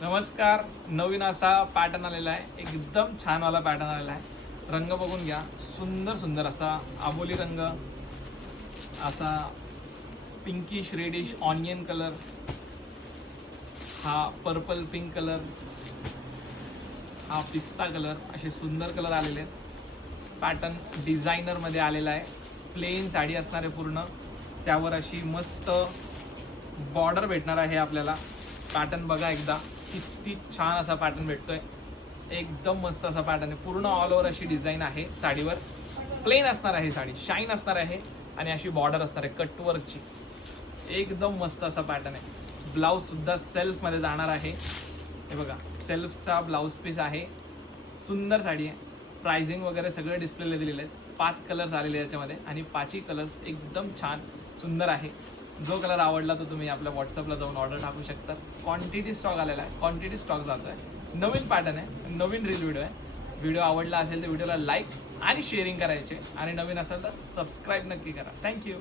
नमस्कार. नवीन असा पॅटर्न आलेला आहे, एकदम छान वाला पॅटर्न आलेला आहे. रंग बघून घ्या, सुंदर सुंदर असा आबोली रंग, असा पिंकिश रेडिश ऑनियन कलर, हा पर्पल पिंक कलर, हा पिस्ता कलर, असे सुंदर कलर आलेले आहेत. पॅटर्न डिझायनरमध्ये आलेला आहे. प्लेन साडी असणार आहे पूर्ण, त्यावर अशी मस्त बॉर्डर भेटणार आहे आपल्याला. पॅटर्न बघा एकदा, किती छान असा पॅटर्न भेटतोय. एकदम मस्त असा पॅटर्न आहे. पूर्ण ऑल ओव्हर अशी डिझाईन आहे साडीवर. प्लेन असणार आहे साडी, शाईन असणार आहे आणि अशी बॉर्डर असणार आहे कटवर्कची. एकदम मस्त असा पॅटर्न आहे. ब्लाऊज सुद्धा सेल्फमध्ये जाणार आहे. हे बघा, सेल्फचा ब्लाऊज पीस आहे. सुंदर साडी आहे. प्राइसिंग वगैरे सगळे डिस्प्लेला दिलेले आहेत. 5 कलर्स आलेले आहेत याच्यामध्ये आणि 5ही कलर्स एकदम छान सुंदर आहे. जो कलर आवडला तो तुम्ही आपल्या व्हॉट्सअपला जाऊन ऑर्डर टाकू शकता. क्वांटिटी स्टॉक आलेला आहे, क्वांटिटी स्टॉक जातो आहे. नवीन पॅटर्न आहे, नवीन रील व्हिडिओ आहे. व्हिडिओ आवडला असेल तर व्हिडिओला लाईक आणि शेअरिंग करायचे आणि नवीन असेल तर सबस्क्राईब नक्की करा. थँक्यू.